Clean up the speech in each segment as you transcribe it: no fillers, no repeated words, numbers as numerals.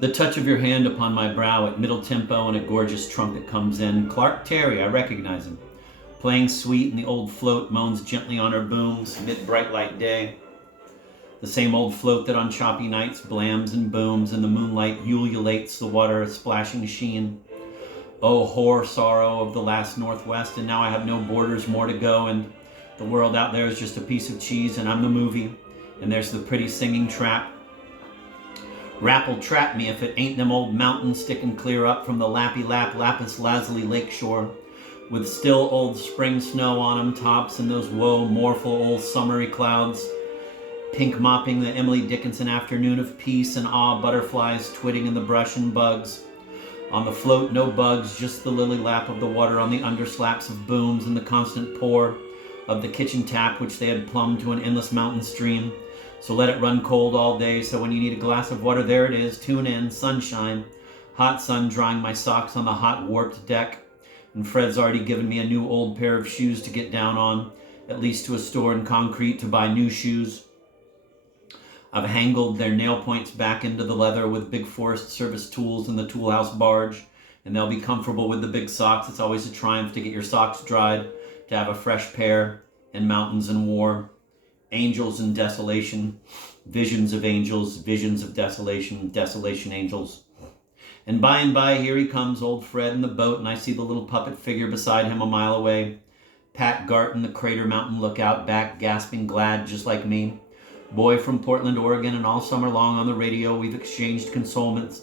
The touch of your hand upon my brow at middle tempo and a gorgeous trumpet comes in. Clark Terry, I recognize him. Playing sweet and the old float moans gently on her booms mid-bright light day. The same old float that on choppy nights blams and booms and the moonlight ululates the water a splashing sheen. Oh, hoar sorrow of the last Northwest, and now I have no borders more to go, and the world out there is just a piece of cheese, and I'm the movie, and there's the pretty singing trap. Rap'll trap me if it ain't them old mountains sticking clear up from the lappy lap lapis lazuli lakeshore, with still old spring snow on 'em tops and those woe mournful old summery clouds, pink mopping the Emily Dickinson afternoon of peace and awe butterflies twitting in the brush and bugs. On the float, no bugs, just the lily lap of the water on the underslaps of booms and the constant pour of the kitchen tap which they had plumbed to an endless mountain stream. So let it run cold all day, so when you need a glass of water, there it is, tune in, sunshine, hot sun drying my socks on the hot warped deck, and Fred's already given me a new old pair of shoes to get down on, at least to a store in concrete to buy new shoes. I've hangled their nail points back into the leather with big Forest Service tools in the tool house barge, and they'll be comfortable with the big socks. It's always a triumph to get your socks dried, to have a fresh pair, in mountains and war. Angels in desolation, visions of angels, visions of desolation, desolation angels. And by, here he comes, old Fred in the boat, and I see the little puppet figure beside him a mile away. Pat Garton, the Crater Mountain lookout, back gasping glad, just like me. Boy from Portland, Oregon, and all summer long on the radio we've exchanged consolements.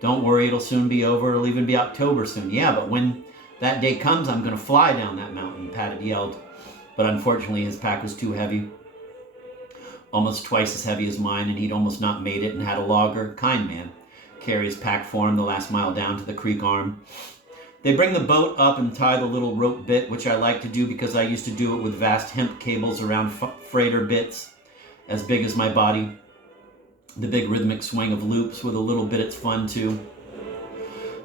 Don't worry, it'll soon be over. It'll even be October soon. Yeah, but when that day comes, I'm going to fly down that mountain, Pat had yelled. But unfortunately, his pack was too heavy. Almost twice as heavy as mine, and he'd almost not made it and had a logger, kind man, carry his pack for him the last mile down to the creek arm. They bring the boat up and tie the little rope bit, which I like to do because I used to do it with vast hemp cables around freighter bits as big as my body. The big rhythmic swing of loops with a little bit, it's fun too.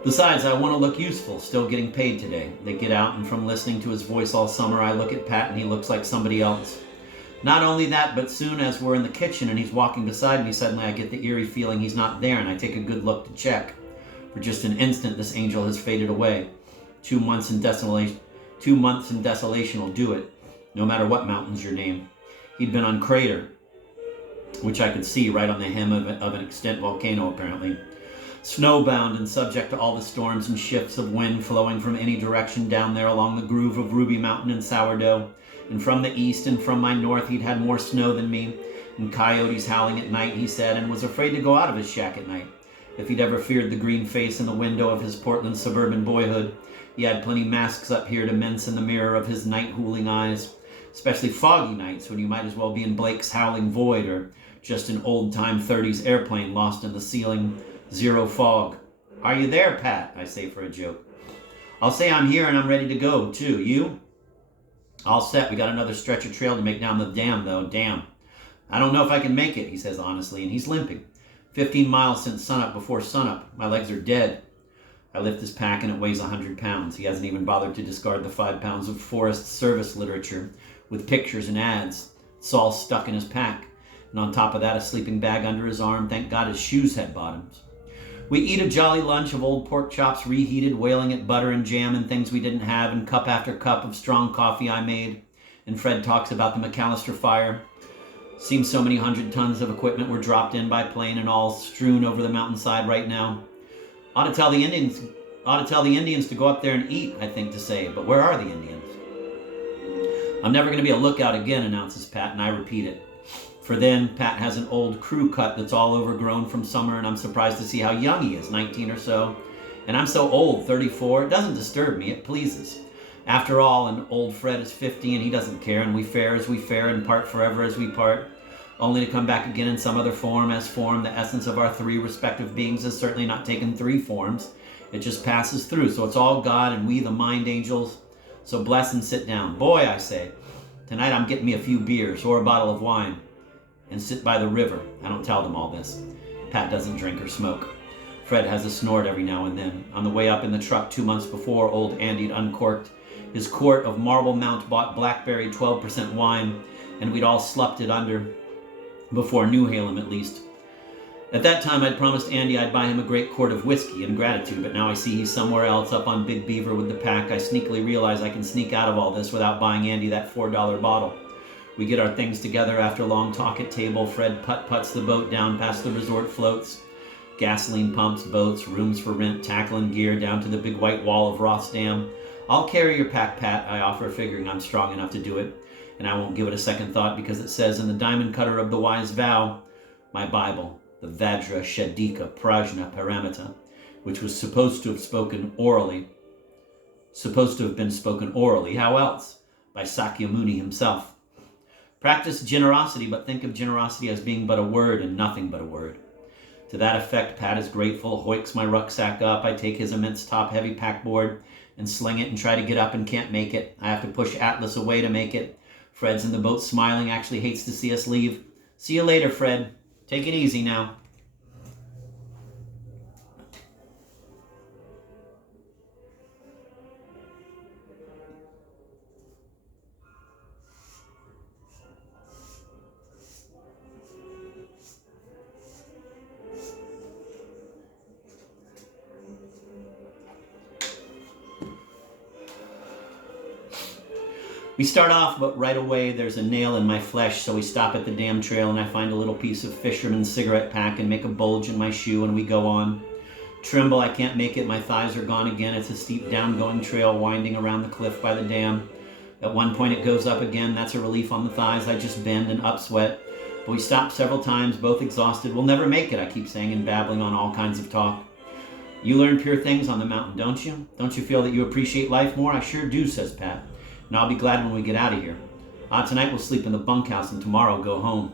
Besides, I want to look useful, still getting paid today. They get out, and from listening to his voice all summer, I look at Pat and he looks like somebody else. Not only that, but soon as we're in the kitchen and he's walking beside me, suddenly I get the eerie feeling he's not there, and I take a good look to check. For just an instant, this angel has faded away. 2 months in desolation will do it, no matter what mountain's your name. He'd been on Crater, which I could see right on the hem of an extant volcano, apparently. Snowbound and subject to all the storms and shifts of wind flowing from any direction down there along the groove of Ruby Mountain and Sourdough. And from the east and from my north, he'd had more snow than me, and coyotes howling at night, he said, and was afraid to go out of his shack at night. If he'd ever feared the green face in the window of his Portland suburban boyhood, he had plenty masks up here to mince in the mirror of his night-hooling eyes, especially foggy nights when you might as well be in Blake's howling void or just an old-time 30s airplane lost in the ceiling, zero fog. Are you there, Pat? I say for a joke. I'll say I'm here and I'm ready to go, too. You? All set. We got another stretch of trail to make down the dam, though. Damn. I don't know if I can make it, he says honestly, and he's limping. 15 miles since sunup before sunup. My legs are dead. I lift his pack and it weighs 100 pounds. He hasn't even bothered to discard the 5 pounds of Forest Service literature with pictures and ads. It's all stuck in his pack. And on top of that, a sleeping bag under his arm. Thank God his shoes had bottoms. We eat a jolly lunch of old pork chops reheated, wailing at butter and jam and things we didn't have, and cup after cup of strong coffee I made. And Fred talks about the McAllister fire. Seems so many 100 tons of equipment were dropped in by plane and all strewn over the mountainside right now. Ought to tell the Indians to go up there and eat, I think to say, but where are the Indians? I'm never going to be a lookout again, announces Pat, and I repeat it. For then, Pat has an old crew cut that's all overgrown from summer, and I'm surprised to see how young he is, 19 or so. And I'm so old, 34. It doesn't disturb me, it pleases. After all, and old Fred is 50, and he doesn't care, and we fare as we fare and part forever as we part, only to come back again in some other form as form. The essence of our 3 respective beings has certainly not taken 3 forms. It just passes through, so it's all God and we the mind angels. So bless and sit down. Boy, I say, tonight I'm getting me a few beers or a bottle of wine and sit by the river. I don't tell them all this. Pat doesn't drink or smoke. Fred has a snort every now and then. On the way up in the truck 2 months before, old Andy'd uncorked his quart of Marble Mount bought blackberry 12% wine, and we'd all slupped it under before New Halem at least. At that time, I'd promised Andy I'd buy him a great quart of whiskey in gratitude, but now I see he's somewhere else up on Big Beaver with the pack. I sneakily realize I can sneak out of all this without buying Andy that $4 bottle. We get our things together after a long talk at table. Fred putt-putts the boat down past the resort floats, gasoline pumps, boats, rooms for rent, tackle and gear down to the big white wall of Ross Dam. I'll carry your pack, Pat, I offer, figuring I'm strong enough to do it. And I won't give it a second thought because it says in the diamond cutter of the wise vow, my Bible, the Vajra Shadika Prajna Paramita, which was supposed to have been spoken orally, how else? By Sakyamuni himself. Practice generosity, but think of generosity as being but a word and nothing but a word. To that effect, Pat is grateful, hoiks my rucksack up. I take his immense top-heavy packboard and sling it and try to get up and can't make it. I have to push Atlas away to make it. Fred's in the boat smiling, actually hates to see us leave. See you later, Fred. Take it easy now. We start off, but right away there's a nail in my flesh, so we stop at the dam trail and I find a little piece of fisherman's cigarette pack and make a bulge in my shoe and we go on. Trimble, I can't make it, my thighs are gone again. It's a steep down-going trail winding around the cliff by the dam. At one point it goes up again, that's a relief on the thighs. I just bend and upsweat. But we stop several times, both exhausted. We'll never make it, I keep saying and babbling on all kinds of talk. You learn pure things on the mountain, don't you? Don't you feel that you appreciate life more? I sure do, says Pat. And I'll be glad when we get out of here. Tonight we'll sleep in the bunkhouse and tomorrow go home.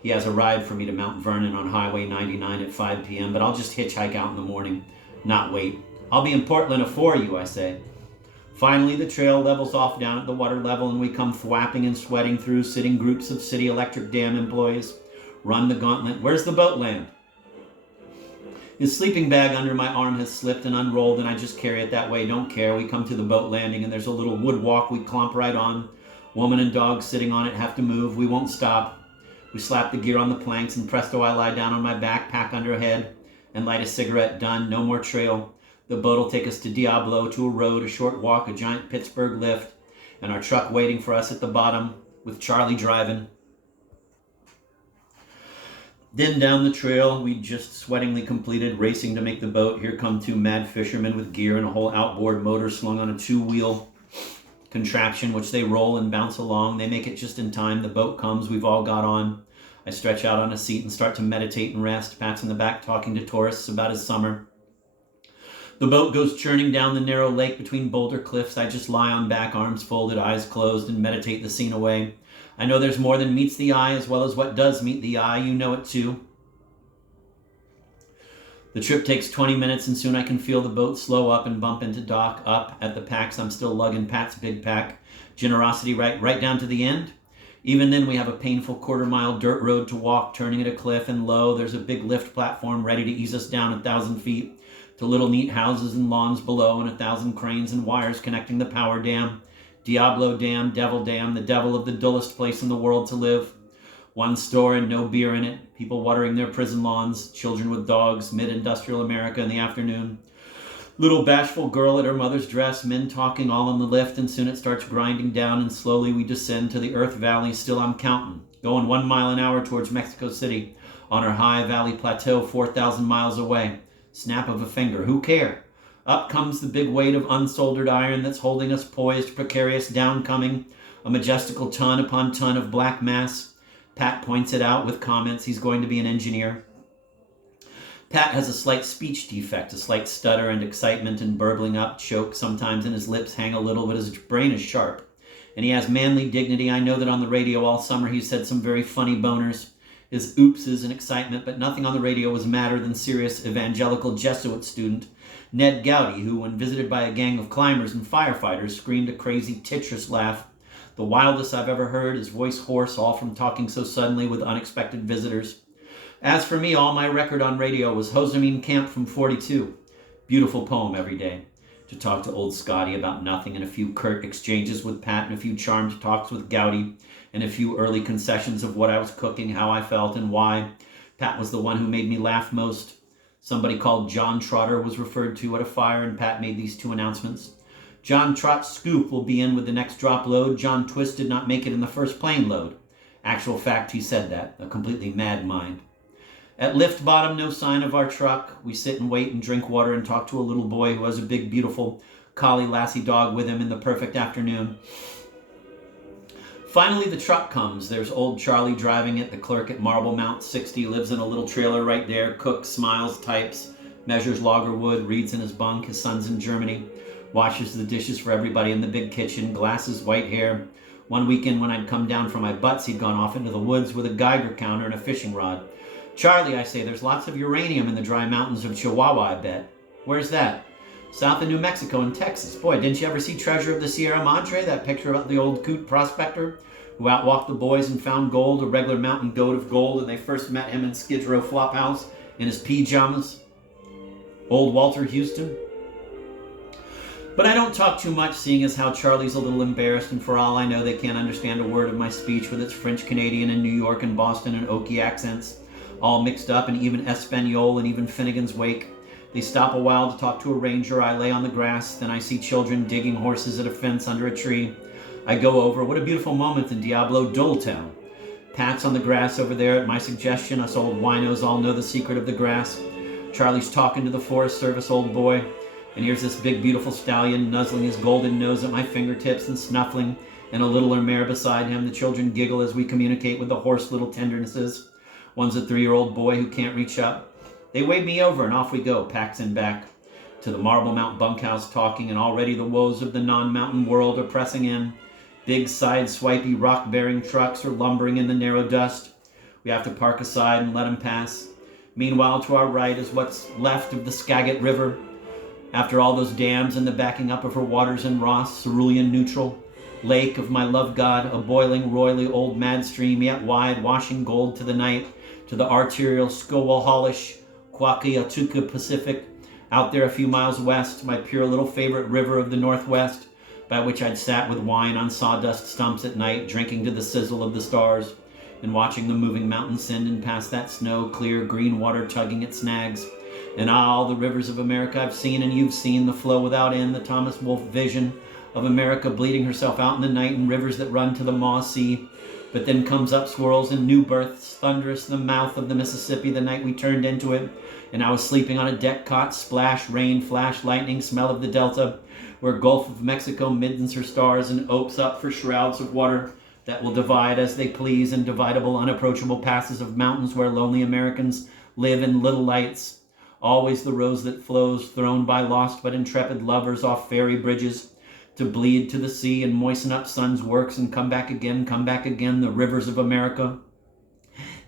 He has a ride for me to Mount Vernon on Highway 99 at 5 p.m., but I'll just hitchhike out in the morning, not wait. I'll be in Portland afore you, I say. Finally, the trail levels off down at the water level and we come thwapping and sweating through, sitting groups of city electric dam employees. Run the gauntlet. Where's the boat land? His sleeping bag under my arm has slipped and unrolled and I just carry it that way, don't care. We come to the boat landing and there's a little wood walk we clomp right on. Woman and dog sitting on it have to move. We won't stop. We slap the gear on the planks and presto I lie down on my back, pack under head, and light a cigarette. Done. No more trail. The boat will take us to Diablo, to a road, a short walk, a giant Pittsburgh lift, and our truck waiting for us at the bottom with Charlie driving. Then down the trail, we just sweatingly completed, racing to make the boat. Here come two mad fishermen with gear and a whole outboard motor slung on a two-wheel contraption, which they roll and bounce along. They make it just in time. The boat comes. We've all got on. I stretch out on a seat and start to meditate and rest. Pat's in the back talking to tourists about his summer. The boat goes churning down the narrow lake between boulder cliffs. I just lie on back, arms folded, eyes closed, and meditate the scene away. I know there's more than meets the eye as well as what does meet the eye. You know it too. The trip takes 20 minutes and soon I can feel the boat slow up and bump into dock. Up at the packs, I'm still lugging Pat's big pack. Generosity right down to the end. Even then we have a painful quarter-mile dirt road to walk, turning at a cliff, and lo, there's a big lift platform ready to ease us down 1,000 feet to little neat houses and lawns below and 1,000 cranes and wires connecting the power dam. Diablo Dam, Devil Dam, the devil of the dullest place in the world to live. One store and no beer in it. People watering their prison lawns. Children with dogs. Mid-industrial America in the afternoon. Little bashful girl at her mother's dress. Men talking all on the lift, and soon it starts grinding down and slowly we descend to the Earth Valley. Still I'm counting. Going 1 mile an hour towards Mexico City. On our high valley plateau 4,000 miles away. Snap of a finger. Who care? Up comes the big weight of unsoldered iron that's holding us poised, precarious, downcoming, a majestical ton upon ton of black mass. Pat points it out with comments. He's going to be an engineer. Pat has a slight speech defect, a slight stutter and excitement and burbling up, choke sometimes, and his lips hang a little, but his brain is sharp. And he has manly dignity. I know that on the radio all summer he's said some very funny boners. His oopses and excitement, but nothing on the radio was madder than serious evangelical Jesuit student Ned Gowdy, who, when visited by a gang of climbers and firefighters, screamed a crazy, titrous laugh, the wildest I've ever heard, his voice hoarse, all from talking so suddenly with unexpected visitors. As for me, all my record on radio was Josemin Camp from 42. Beautiful poem every day. To talk to old Scotty about nothing, and a few curt exchanges with Pat, and a few charmed talks with Gowdy, and a few early concessions of what I was cooking, how I felt, and why. Pat was the one who made me laugh most. Somebody called John Trotter was referred to at a fire, and Pat made these 2 announcements. John Trott's scoop will be in with the next drop load. John Twist did not make it in the first plane load. Actual fact, he said that. A completely mad mind. At lift bottom, no sign of our truck. We sit and wait and drink water and talk to a little boy who has a big, beautiful collie lassie dog with him in the perfect afternoon. Finally, the truck comes. There's old Charlie driving it. The clerk at Marble Mount 60 lives in a little trailer right there. Cooks, smiles, types, measures logger wood, reads in his bunk. His son's in Germany. Washes the dishes for everybody in the big kitchen. Glasses, white hair. One weekend when I'd come down from my butts, he'd gone off into the woods with a Geiger counter and a fishing rod. Charlie, I say, there's lots of uranium in the dry mountains of Chihuahua, I bet. Where's that? South of New Mexico and Texas. Boy, didn't you ever see Treasure of the Sierra Madre, that picture about the old coot prospector who outwalked the boys and found gold, a regular mountain goat of gold, and they first met him in Skid Row Flophouse in his pajamas? Old Walter Houston. But I don't talk too much, seeing as how Charlie's a little embarrassed, and for all I know, they can't understand a word of my speech with its French Canadian and New York and Boston and Okie accents, all mixed up, and even Espanol and even Finnegan's Wake. They stop a while to talk to a ranger. I lay on the grass. Then I see children digging horses at a fence under a tree. I go over. What a beautiful moment in Diablo Doletown. Pat's on the grass over there at my suggestion. Us old winos all know the secret of the grass. Charlie's talking to the Forest Service old boy. And here's this big, beautiful stallion nuzzling his golden nose at my fingertips and snuffling, and a littler mare beside him. The children giggle as we communicate with the horse little tendernesses. One's a 3-year-old boy who can't reach up. They wave me over, and off we go, packs in back, to the Marble Mount bunkhouse talking, and already the woes of the non-mountain world are pressing in. Big, side-swipey, rock-bearing trucks are lumbering in the narrow dust. We have to park aside and let them pass. Meanwhile, to our right is what's left of the Skagit River. After all those dams and the backing up of her waters in Ross, cerulean neutral, lake of my love god, a boiling, roily old mad stream, yet wide, washing gold to the night, to the arterial Squawahalish, Kwakiatuka Pacific, out there a few miles west, my pure little favorite river of the Northwest, by which I'd sat with wine on sawdust stumps at night, drinking to the sizzle of the stars, and watching the moving mountains send and past that snow, clear green water tugging at snags. And all the rivers of America I've seen and you've seen, the flow without end, the Thomas Wolfe vision of America bleeding herself out in the night in rivers that run to the Maw Sea. But then comes up swirls and new births, thunderous, the mouth of the Mississippi the night we turned into it. And I was sleeping on a deck cot, splash, rain, flash, lightning, smell of the Delta, where Gulf of Mexico middens her stars and opes up for shrouds of water that will divide as they please in dividable, unapproachable passes of mountains where lonely Americans live in little lights. Always the rose that flows, thrown by lost but intrepid lovers off ferry bridges, to bleed to the sea and moisten up sun's works and come back again, the rivers of America.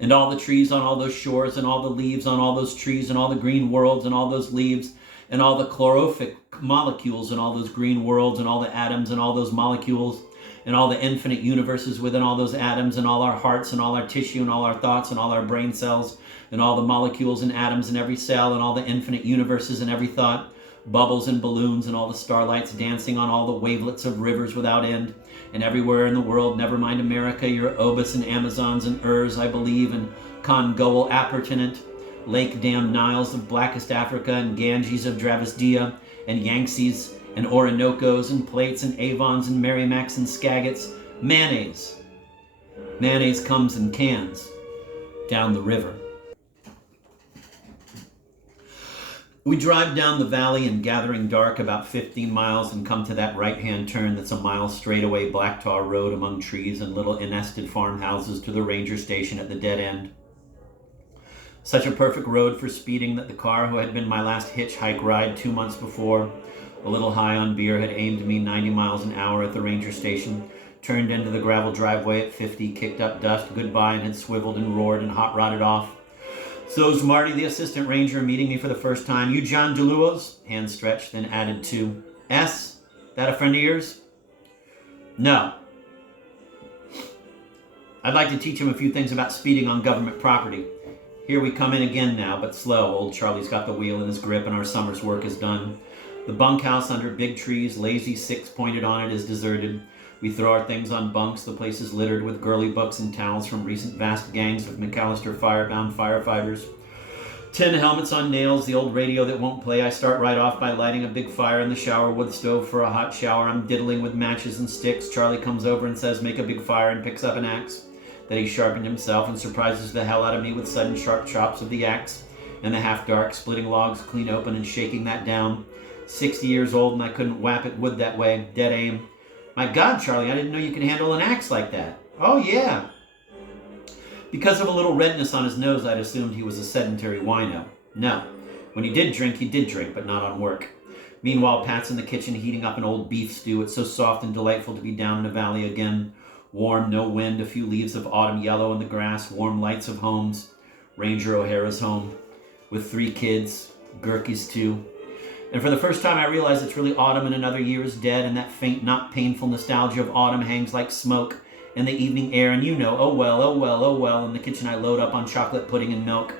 And all the trees on all those shores, and all the leaves on all those trees, and all the green worlds and all those leaves, and all the chlorophyll molecules in all those green worlds, and all the atoms and all those molecules, and all the infinite universes within all those atoms, and all our hearts and all our tissue and all our thoughts and all our brain cells, and all the molecules and atoms in every cell, and all the infinite universes in every thought, bubbles and balloons and all the starlights dancing on all the wavelets of rivers without end, and everywhere in the world, never mind America, your Obus and Amazons and Urs, I believe, and Congoal appurtenant, lake dammed Niles of blackest Africa, and Ganges of Dravasdia, and Yangtzes, and Orinocos, and Plates, and Avons, and Merrimacs, and Skagits. Mayonnaise. Mayonnaise comes in cans down the river. We drive down the valley in gathering dark about 15 miles and come to that right-hand turn that's a mile straightaway black tar road among trees and little innested farmhouses to the ranger station at the dead end. Such a perfect road for speeding that the car who had been my last hitchhike ride 2 months before, a little high on beer, had aimed me 90 miles an hour at the ranger station, turned into the gravel driveway at 50, kicked up dust goodbye, and had swiveled and roared and hot-rodded off. So's Marty, the assistant ranger, meeting me for the first time. You John DeLuos? Hand stretched, then added to. S? That a friend of yours? No. I'd like to teach him a few things about speeding on government property. Here we come in again now, but slow. Old Charlie's got the wheel in his grip and our summer's work is done. The bunkhouse under big trees, lazy six pointed on it, is deserted. We throw our things on bunks. The place is littered with girly books and towels from recent vast gangs of McAllister firebound firefighters. Tin helmets on nails, the old radio that won't play. I start right off by lighting a big fire in the shower wood stove for a hot shower. I'm diddling with matches and sticks. Charlie comes over and says, make a big fire, and picks up an axe that he sharpened himself and surprises the hell out of me with sudden sharp chops of the axe in the half-dark, splitting logs clean open and shaking that down. 60 years old and I couldn't whap it wood that way. Dead aim. My God, Charlie, I didn't know you could handle an axe like that. Oh, yeah. Because of a little redness on his nose, I'd assumed he was a sedentary wino. No. When he did drink, but not on work. Meanwhile, Pat's in the kitchen heating up an old beef stew. It's so soft and delightful to be down in the valley again. Warm, no wind, a few leaves of autumn yellow in the grass, warm lights of homes. Ranger O'Hara's home. With 3 kids. Gurki's 2. And for the first time I realize it's really autumn and another year is dead, and that faint, not painful nostalgia of autumn hangs like smoke in the evening air. And you know, oh well, oh well, oh well. In the kitchen I load up on chocolate pudding and milk,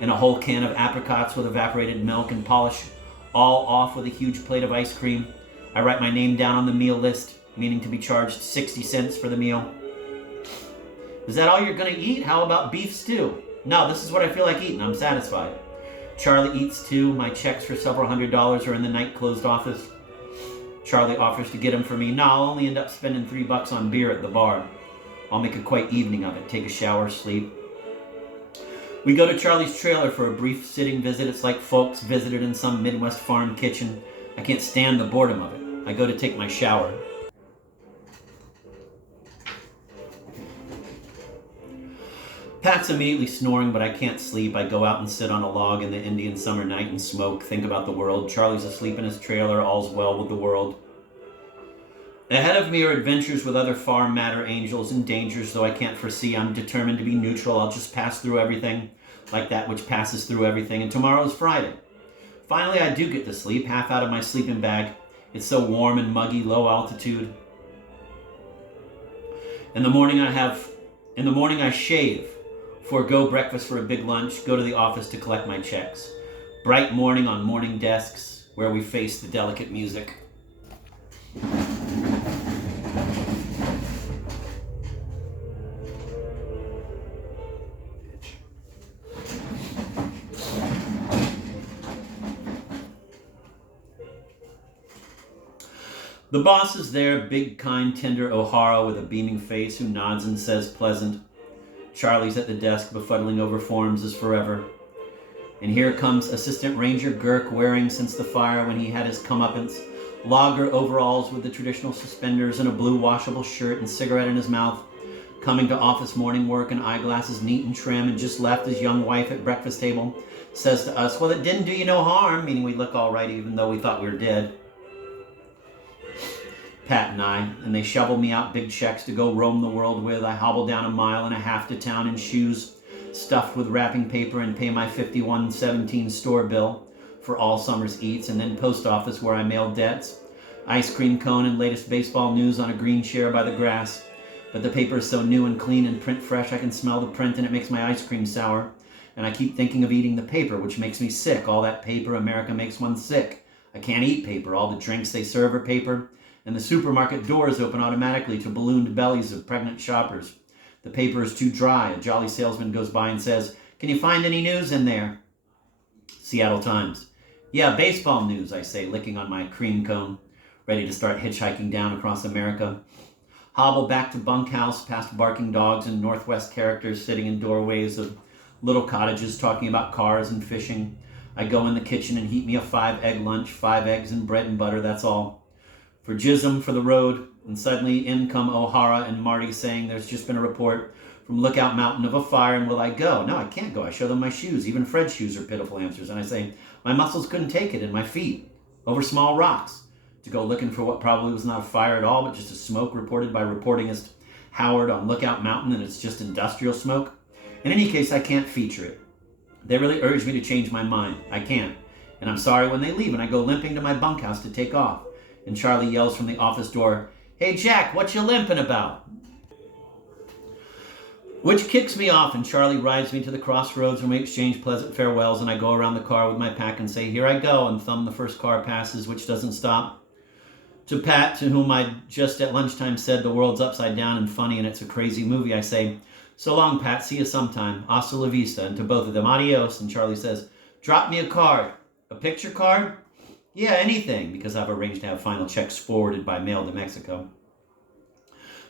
and a whole can of apricots with evaporated milk, and polish all off with a huge plate of ice cream. I write my name down on the meal list, meaning to be charged 60 cents for the meal. Is that all you're gonna eat? How about beef stew? No, this is what I feel like eating. I'm satisfied. Charlie eats too. My checks for several $100s are in the night-closed office. Charlie offers to get them for me. No, I'll only end up spending $3 on beer at the bar. I'll make a quiet evening of it. Take a shower, sleep. We go to Charlie's trailer for a brief sitting visit. It's like folks visited in some Midwest farm kitchen. I can't stand the boredom of it. I go to take my shower. Pat's immediately snoring, but I can't sleep. I go out and sit on a log in the Indian summer night and smoke, think about the world. Charlie's asleep in his trailer, all's well with the world. Ahead of me are adventures with other farm matter angels and dangers, though I can't foresee. I'm determined to be neutral. I'll just pass through everything, like that which passes through everything. And tomorrow's Friday. Finally, I do get to sleep, half out of my sleeping bag. It's so warm and muggy, low altitude. In the morning I shave. Forego breakfast for a big lunch, go to the office to collect my checks. Bright morning on morning desks, where we face the delicate music. The boss is there, big, kind, tender O'Hara with a beaming face who nods and says pleasant. Charlie's at the desk, befuddling over forms as forever. And here comes Assistant Ranger Girk, wearing since the fire when he had his comeuppance, logger overalls with the traditional suspenders and a blue washable shirt and cigarette in his mouth, coming to office morning work and eyeglasses neat and trim, and just left his young wife at breakfast table, says to us, well, it didn't do you no harm, meaning we look all right even though we thought we were dead. Pat and they shovel me out big checks to go roam the world with. I hobble down 1.5 miles to town in shoes stuffed with wrapping paper and pay my $51.17 store bill for all summer's eats, and then post office where I mail debts, ice cream cone and latest baseball news on a green chair by the grass. But the paper is so new and clean and print fresh I can smell the print and it makes my ice cream sour. And I keep thinking of eating the paper, which makes me sick. All that paper, America makes one sick. I can't eat paper. All the drinks they serve are paper. And the supermarket doors open automatically to ballooned bellies of pregnant shoppers. The paper is too dry. A jolly salesman goes by and says, can you find any news in there? Seattle Times. Yeah, baseball news, I say, licking on my cream cone, ready to start hitchhiking down across America. Hobble back to bunkhouse, past barking dogs and Northwest characters sitting in doorways of little cottages talking about cars and fishing. I go in the kitchen and heat me a 5-egg lunch, 5 eggs and bread and butter, that's all. For Jism for the road, and suddenly in come O'Hara and Marty saying there's just been a report from Lookout Mountain of a fire, and will I go? No, I can't go. I show them my shoes. Even Fred's shoes are pitiful answers. And I say, my muscles couldn't take it, and my feet, over small rocks, to go looking for what probably was not a fire at all, but just a smoke reported by reportingist Howard on Lookout Mountain, and it's just industrial smoke. In any case, I can't feature it. They really urge me to change my mind. I can't. And I'm sorry when they leave, and I go limping to my bunkhouse to take off. And Charlie yells from the office door, hey Jack, what you limping about? Which kicks me off, and Charlie rides me to the crossroads and we exchange pleasant farewells, and I go around the car with my pack and say, here I go, and thumb the first car passes, which doesn't stop. To Pat, to whom I just at lunchtime said the world's upside down and funny and it's a crazy movie, I say, so long, Pat, see you sometime. Hasta la vista. And to both of them, adios. And Charlie says, drop me a card. A picture card? Yeah, anything, because I've arranged to have final checks forwarded by mail to Mexico.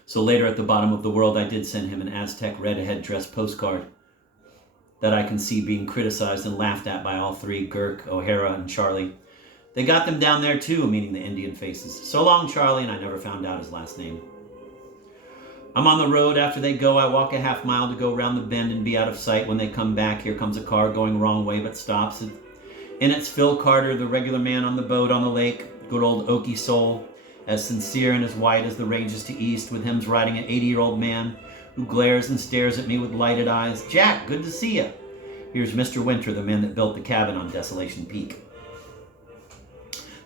So later at the bottom of the world, I did send him an Aztec redhead dress postcard that I can see being criticized and laughed at by all three, Girk, O'Hara, and Charlie. They got them down there too, meaning the Indian faces. So long, Charlie, and I never found out his last name. I'm on the road. After they go, I walk a half mile to go round the bend and be out of sight. When they come back, here comes a car going the wrong way but stops. In it's Phil Carter, the regular man on the boat on the lake. Good old Okie soul, as sincere and as white as the ranges to east. With him's riding an 80-year-old man who glares and stares at me with lighted eyes. Jack, good to see you. Here's Mr. Winter, the man that built the cabin on Desolation Peak.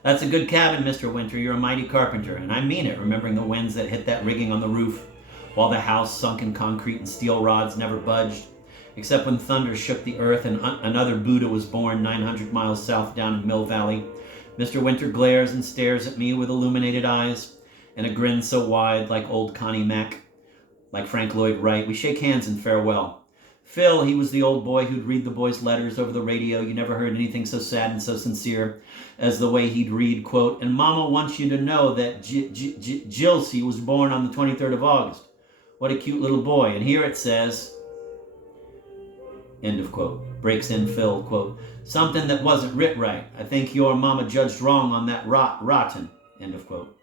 That's a good cabin, Mr. Winter. You're a mighty carpenter. And I mean it, remembering the winds that hit that rigging on the roof, while the house, sunk in concrete and steel rods, never budged, except when thunder shook the earth and another Buddha was born 900 miles south down in Mill Valley. Mr. Winter glares and stares at me with illuminated eyes and a grin so wide, like old Connie Mack, like Frank Lloyd Wright. We shake hands in farewell. Phil, he was the old boy who'd read the boys' letters over the radio. You never heard anything so sad and so sincere as the way he'd read, quote, and Mama wants you to know that Jilcy was born on the 23rd of August. What a cute little boy. And here it says, end of quote. Breaks in Phil, quote, something that wasn't writ right. I think your mama judged wrong on that rotten, end of quote.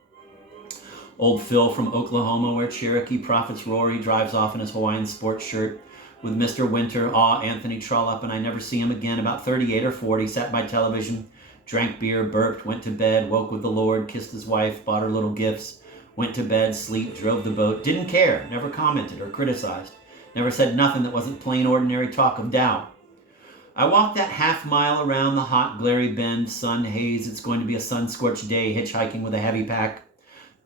Old Phil from Oklahoma, where Cherokee prophets roar, he drives off in his Hawaiian sports shirt with Mr. Winter, Anthony Trollope, and I never see him again. About 38 or 40, sat by television, drank beer, burped, went to bed, woke with the Lord, kissed his wife, bought her little gifts, went to bed, sleep, drove the boat, didn't care, never commented or criticized, never said nothing that wasn't plain ordinary talk of doubt. I walked that half mile around the hot, glary bend, sun haze. It's going to be a sun-scorched day, hitchhiking with a heavy pack.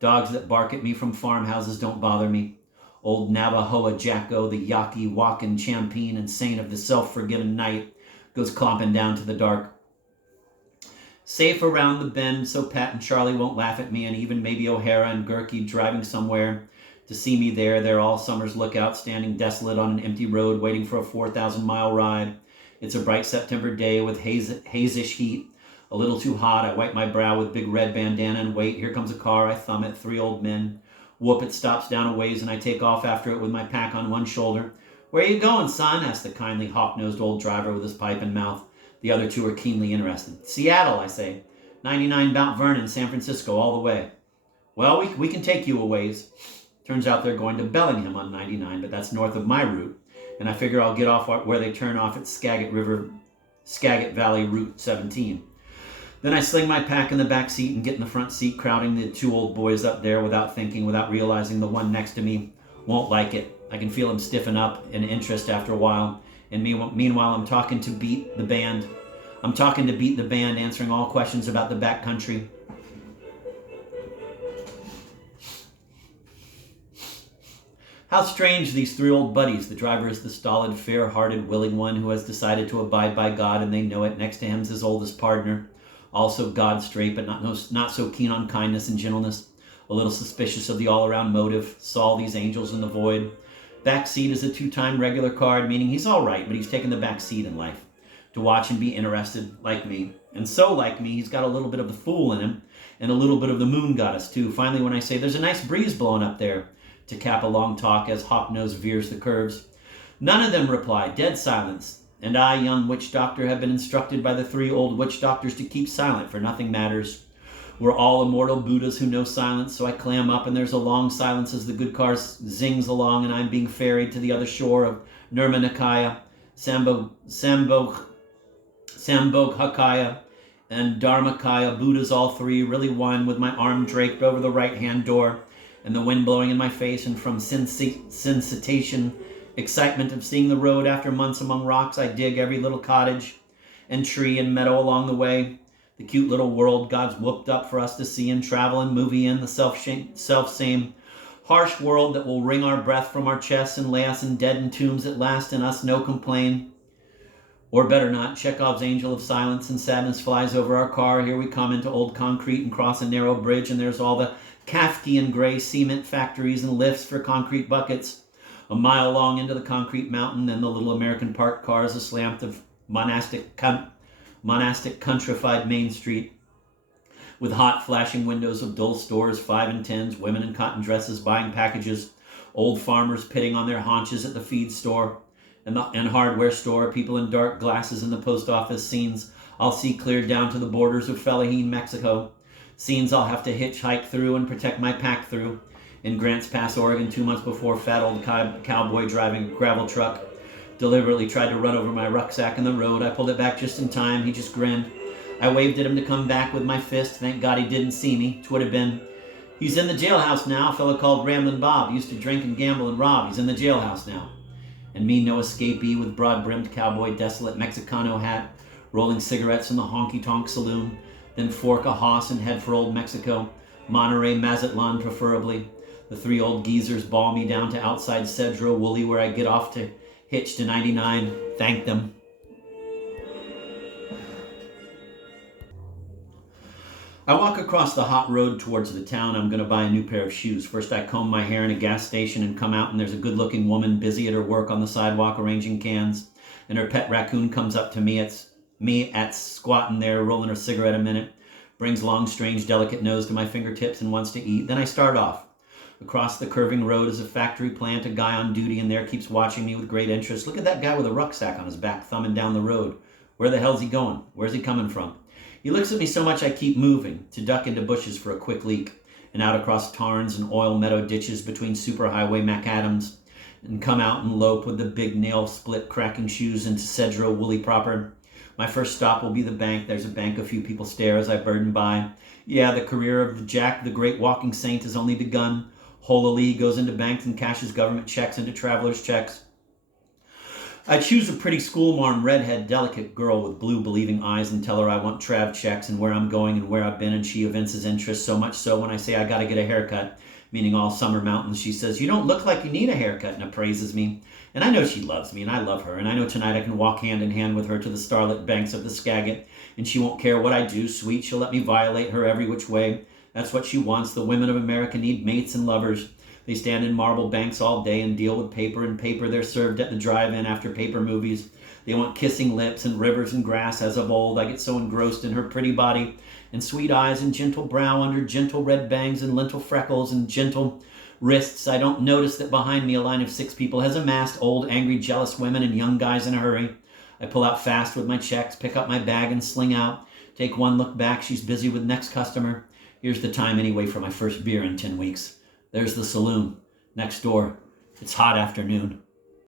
Dogs that bark at me from farmhouses don't bother me. Old Navajoa Jacko, the Yaqui, walking champion and saint of the self-forgiven night, goes clomping down to the dark. Safe around the bend so Pat and Charlie won't laugh at me, and even maybe O'Hara and Gerke driving somewhere to see me there. They're all summer's lookout, standing desolate on an empty road, waiting for a 4,000-mile ride. It's a bright September day with hazish heat. A little too hot. I wipe my brow with big red bandana and wait. Here comes a car. I thumb it. 3 old men. Whoop, it stops down a ways, and I take off after it with my pack on one shoulder. Where you going, son? Asked the kindly hawk-nosed old driver with his pipe in mouth. The other two are keenly interested. Seattle, I say. 99 Mount Vernon, San Francisco, all the way. Well, we can take you a ways. Turns out they're going to Bellingham on 99, but that's north of my route. And I figure I'll get off where they turn off at Skagit Valley Route 17. Then I sling my pack in the back seat and get in the front seat, crowding the 2 old boys up there without thinking, without realizing the one next to me won't like it. I can feel him stiffen up in interest after a while. And meanwhile, I'm talking to Beat the band. I'm talking to Beat the band, answering all questions about the backcountry. How strange, these 3 old buddies. The driver is the stolid, fair-hearted, willing one who has decided to abide by God, and they know it. Next to him's his oldest partner, also God straight, but not so keen on kindness and gentleness. A little suspicious of the all-around motive. Saw these angels in the void. Back seat is a 2-time regular card, meaning he's all right, but he's taken the back seat in life. To watch and be interested, like me. And so, like me, he's got a little bit of the fool in him, and a little bit of the moon goddess, too. Finally, when I say, there's a nice breeze blowing up there, to cap a long talk as Hawk-Nose veers the curves. None of them reply, dead silence. And I, young witch doctor, have been instructed by the 3 old witch doctors to keep silent, for nothing matters. We're all immortal Buddhas who know silence, so I clam up, and there's a long silence as the good car zings along, and I'm being ferried to the other shore of Nirmanakaya, Sambhogakaya, and Dharmakaya. Buddhas, all 3, really one, with my arm draped over the right-hand door, and the wind blowing in my face, and from sensation, excitement of seeing the road after months among rocks, I dig every little cottage and tree and meadow along the way. The cute little world God's whooped up for us to see and travel and movie in, the self-same harsh world that will wring our breath from our chests and lay us in deadened tombs at last, and us no complain Or better not, Chekhov's angel of silence and sadness flies over our car. Here we come into old concrete and cross a narrow bridge, and there's all the Kafkian gray cement factories and lifts for concrete buckets. A mile long into the concrete mountain, then the little American parked cars aslant of monastic countrified Main Street, with hot flashing windows of dull stores, 5 and 10s, women in cotton dresses buying packages, old farmers pitting on their haunches at the feed store and hardware store, people in dark glasses in the post office, scenes I'll see cleared down to the borders of Fellahin, Mexico, scenes I'll have to hitchhike through and protect my pack through. In Grants Pass, Oregon, 2 months before, fat old cowboy driving a gravel truck deliberately tried to run over my rucksack in the road. I pulled it back just in time. He just grinned. I waved at him to come back with my fist. Thank God he didn't see me. 'Twould have been, "He's in the jailhouse now. A fellow called Ramblin' Bob. Used to drink and gamble and rob. He's in the jailhouse now." And me, no escapee, with broad-brimmed cowboy desolate Mexicano hat, rolling cigarettes in the honky-tonk saloon, then fork a hoss and head for old Mexico, Monterey, Mazatlan preferably. The 3 old geezers bawl me down to outside Cedro Woolley, where I get off to hitch to 99. Thank them. I walk across the hot road towards the town. I'm going to buy a new pair of shoes. First I comb my hair in a gas station and come out, and there's a good-looking woman busy at her work on the sidewalk arranging cans, and her pet raccoon comes up to me at squatting there, rolling her cigarette a minute, brings long, strange, delicate nose to my fingertips and wants to eat. Then I start off. Across the curving road is a factory plant. A guy on duty in there keeps watching me with great interest. Look at that guy with a rucksack on his back thumbing down the road. Where the hell's he going? Where's he coming from? He looks at me so much I keep moving, to duck into bushes for a quick leak, and out across tarns and oil meadow ditches between superhighway macadams, and come out and lope with the big nail-split cracking shoes into Cedro Woolley proper. My first stop will be the bank. There's a bank. A few people stare as I burden by. Yeah, the career of Jack, the great walking saint, has only begun. Holily goes into banks and cashes government checks into traveler's checks. I choose a pretty schoolmarm, redhead, delicate girl with blue believing eyes and tell her I want trav checks and where I'm going and where I've been, and she evinces interest, so much so when I say I gotta get a haircut, meaning all summer mountains, she says, "You don't look like you need a haircut," and appraises me. And I know she loves me and I love her, and I know tonight I can walk hand in hand with her to the starlit banks of the Skagit, and she won't care what I do, sweet, she'll let me violate her every which way. That's what she wants. The women of America need mates and lovers. They stand in marble banks all day and deal with paper and paper. They're served at the drive-in after paper movies. They want kissing lips and rivers and grass as of old. I get so engrossed in her pretty body and sweet eyes and gentle brow under gentle red bangs and lentil freckles and gentle wrists. I don't notice that behind me a line of 6 people has amassed, old, angry, jealous women and young guys in a hurry. I pull out fast with my checks, pick up my bag and sling out. Take one look back. She's busy with next customer. Here's the time anyway for my first beer in 10 weeks. There's the saloon next door. It's hot afternoon.